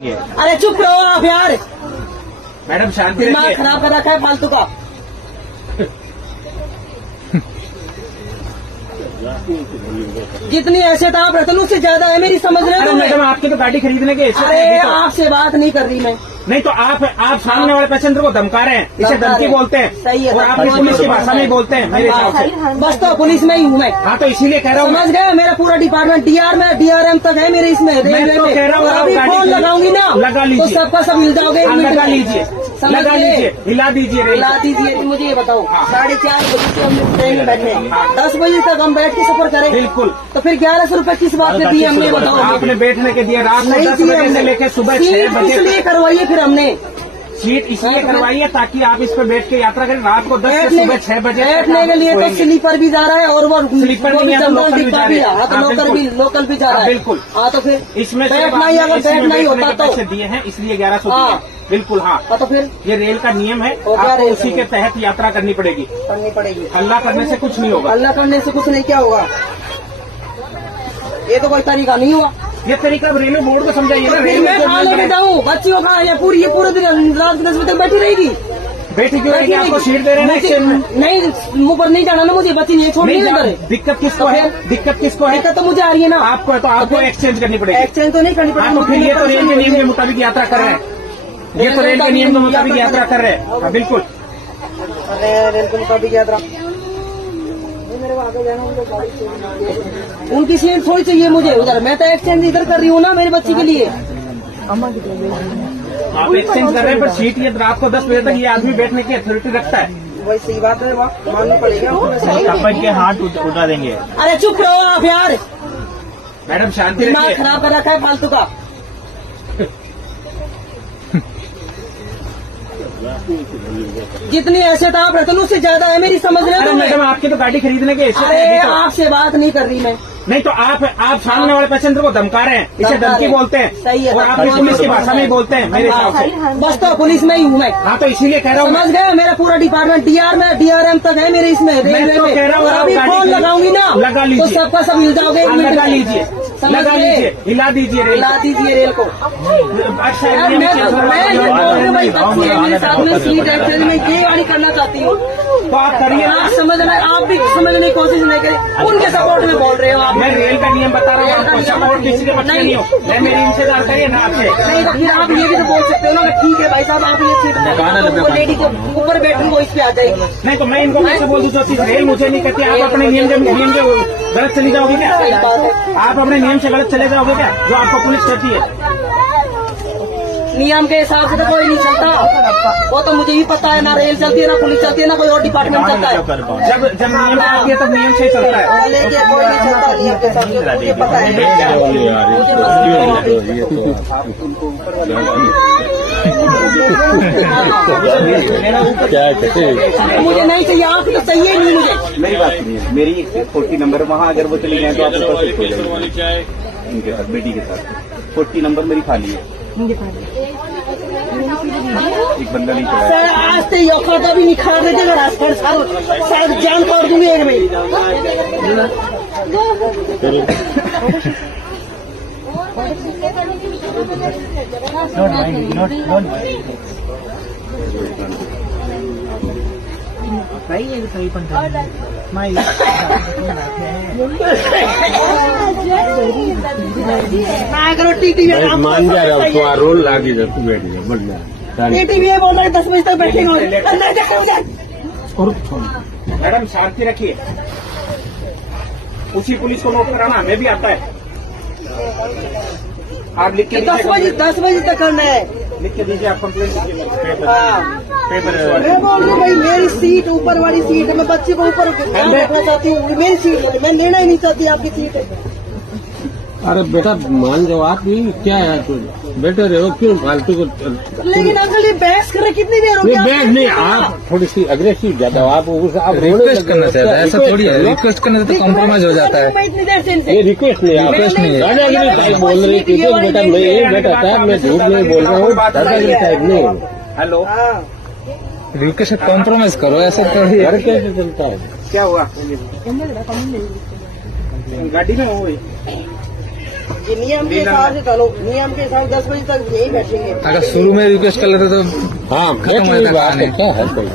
अरे चुप रहो आप यार, मैडम शांति दिमाग रखिए। खराब कर रखा है फालतू का। जितनी हैसियत आप रखते हो उससे ज्यादा है मेरी, समझ रहे अरे हो? मैडम आपकी तो गाड़ी खरीदने के हिस्से अरे आपसे बात नहीं कर रही मैं। नहीं तो आप सामने वाले पैसेंजर को धमका रहे हैं, इसे धमकी बोलते हैं। सही है, और आप पुलिस की भाषा में बोलते हैं मेरे हिसाब से। बस तो पुलिस में ही हूँ मैं। हाँ तो इसीलिए कह रहा हूँ। समझ गए, मेरा पूरा डिपार्टमेंट डीआर में DRM तक है मेरे इसमें रेलवे तो में। कह रहा हूँ, और आप अभी गाड़ी फोन लगाऊंगी ना लगा लीजिए। तो सबका सब हिल जाओगे। हाँ, लगा लीजिए, लगा लीजिए, हिला दीजिए रेल। हिला दीजिए। मुझे ये बताओ, 4:30 बजे से हम ट्रेन में बैठे हैं, 10 बजे तक हम बैठ के सफर करें। बिल्कुल। तो फिर 1100 रुपए किस बात पे दिए हमने, बताओ? आपने बैठने के दिए रात को नहीं 10 दिए बजे से हमने। लेकर सुबह 6 सीट बजे इसलिए तक। करवाइए फिर हमने, सीट इसलिए करवाइए ताकि आप इस पर बैठ के यात्रा करें। रात को 10 से बैठने सुबह 6 बजे बैठने के लिए तो स्लीपर भी जा रहा है और वो स्लीपर वो नहीं है तो जनरल लोकल भी डिब्बा जा भी रहे हैं। है। हाँ तो हाँ, लोकल भी जा रहा है। बिल्कुल। हाँ तो फिर इसमें से बैठना ही, अगर बैठना ही होता तो पैसे दिए हैं इसलिए 1100 दिए हाँ। हैं। बिल्कुल हाँ। तो फिर ये रेल का नियम है, तो क्या आपको रेल उसी का के नियम? तहत यात्रा करनी पड़ेगी। करनी पड़ेगी। हल्ला करने से कुछ नहीं होगा। अल्लाह करने से कुछ नहीं, क्या होगा? ये तो कोई तरीका नहीं हुआ। ये तरीका रेलवे बोर्ड को समझाइए ना। फिर रेलवे मैं बोर्ड कहाँ लेके जाऊँ बच्चियों का? ये पूरे दिन रात के 10 बजे तक बैठी रहेगी। बेटी क्यों रहेगी? आपको सीट दे रहे हैं ना एक्सचेंज में। नहीं, मुंह पर नहीं जाना ना मुझे, बच्ची ये छोड़ नहीं करे। दिक्कत किसको है? दिक्कत किसको है? दिक्कत तो मुझे आ रही है ना। आपको है तो आपको एक्सचेंज करनी पड़ेगी। एक्सचेंज तो नहीं करनी हाँ तो फिर ये तो रेल के नियम के मुताबिक यात्रा कर रहे हैं। ये तो रेल के नियम के मुताबिक यात्रा कर रहे हैं। हाँ, बिल्कुल। रेल के मुताबिक यात्रा। मेरे को आगे जाना, मुझे गाड़ी चाहिए। उनकी सीट थोड़ी चाहिए मुझे उधर, मैं तो एक्सचेंज इधर कर रही हूँ ना मेरी बच्ची के लिए। आप एक्सचेंज कर रहे हैं पर सीट ये रात को 10 बजे तक ये आदमी बैठने की अथॉरिटी रखता है। वही सही बात है, मानना पड़ेगा। अपन के हाथ उठा देंगे। अरे चुप रहो आप यार, मैडम शांति दिमाग रखिए। खराब कर रखा है फालतू का। जितनी हैसियत आप रखते हो उससे ज्यादा है मेरी, समझ रहे अरे हो? मैडम आपकी तो गाड़ी खरीदने के हिस्से अरे आपसे बात नहीं कर रही मैं। नहीं तो आप सामने वाले पैसेंजर को धमका रहे हैं, इसे धमकी बोलते हैं। सही है, और आप पुलिस की भाषा में ही बोलते हैं मेरे हिसाब से। बस तो पुलिस में ही हूँ मैं। हाँ तो इसीलिए कह रहा हूँ। समझ गए, मेरा पूरा डिपार्टमेंट DRM तक है मेरे इसमें रेलवे तो में। कह रहा हूँ, और आप अभी गाड़ी फोन लगाऊंगी ना लगा तो लीजिए। सबका सब हिल जाओगे। हाँ, लगा लीजिए, लगा लीजिए, हिला दीजिए रेल। हिला दीजिए रेल को। अच्छा यार मैं ये बोल रही हूँ भाई, बच्ची है मेरे साथ में, सीट एक्सचेंज में ये गाड़ी करना चाहती हूँ। तो आप करिए ना। आप समझना, आप भी समझने की कोशिश नहीं करें, उनके सपोर्ट में बोल रहे हो आप। मैं रेल का नियम बता रहा हूँ आपको, सपोर्ट किसी के बच्चे नहीं हो। मैं मेरी इनसे बात करिए ना आपसे। नहीं तो फिर आप ये भी तो बोल सकते हो ना, ठीक है भाई साहब, आप ये सीट वो लेडी जो ऊपर बैठी वो इस पे आ जाएगी। नहीं तो मैं इनको कैसे बोल दूँ जो चीज रेल मुझे नहीं कहती। आप अपने नियम से गलत चली जाओगे क्या? सही बात है। आप अपने नियम से गलत चले जाओगे क्या जो आपको पुलिस कहती है? नियम के हिसाब से तो कोई नहीं चलता, वो तो मुझे ही पता है। ना रेल चलती है, ना पुलिस चलती है, ना कोई और डिपार्टमेंट चलता है। जब नियम आती है तब नियम से ही चलता है। लेकिन कोई नहीं चलता नियम के साथ, मुझे पता है। मुझे नहीं चाहिए, आप तो चाहिए नहीं मुझे। मेरी बात सुनिए, मेरी 40 नंबर वहाँ अगर वो चली जाए तो आप उनके साथ, बेटी के साथ 40 नंबर मेरी खाली है। एक बंदा नहीं चला। सर आज तो ये खाता भी नहीं खा रहे थे, रास्ते शायद जान तोड़ दूंगी एक में। करो टीटी मान जा रहा हूँ, तो रोल लागे जा तू बैठ जा बढ़िया। टीटी बोल रहे 10 बजे तक बैठेंगे। मैडम शांति रखिए। उसी पुलिस को नोट कराना हमें भी आता है। आप लिख के 10 बजे तक करना है। लिख के दीजिए, आप कंप्लेन कीजिए। हाँ। पेपर मैं बोल रही हूँ भाई, मेरी सीट ऊपर वाली सीट है, मैं बच्चे को ऊपर बैठना चाहती हूँ, मेरी सीट है, मैं लेना ही नहीं चाहती आपकी सीट है। अरे बेटा मान जाओ, आप ही क्या है तू बैठे रहे हो, क्यों फालतू को? लेकिन अंकल ये बहस कर रहे, कितनी देर हो गई? बैठ नहीं, आप थोड़ी सी अग्रेसिव ज्यादा हो। आप रिक्वेस्ट करना चाहते हैं, ऐसा थोड़ी है। रिक्वेस्ट करने से तो कॉम्प्रोमाइज हो जाता है। मैं इतनी देर से इनसे ये रिक्वेस्ट नहीं है, रिक्वेस्ट नहीं है। दादागिरी टाइप बोल रही थी बेटा। मैं ये बेटा साहब मैं झूठ नहीं बोल रहा हूँ, दादागिरी टाइप नहीं है। हेलो, हाँ। रिक्वेस्ट कॉम्प्रोमाइज करो, ऐसा थोड़ी है। घर कैसे चलता है? क्या हुआ? गाड़ी में हो गई। ये नियम के हिसाब से चलो, नियम के हिसाब से 10 बजे तक यही बैठेंगे। अगर शुरू में रिक्वेस्ट कर लेते तो हाँ खत्म हो बैठ जाता बात कहानी। क्या है कोई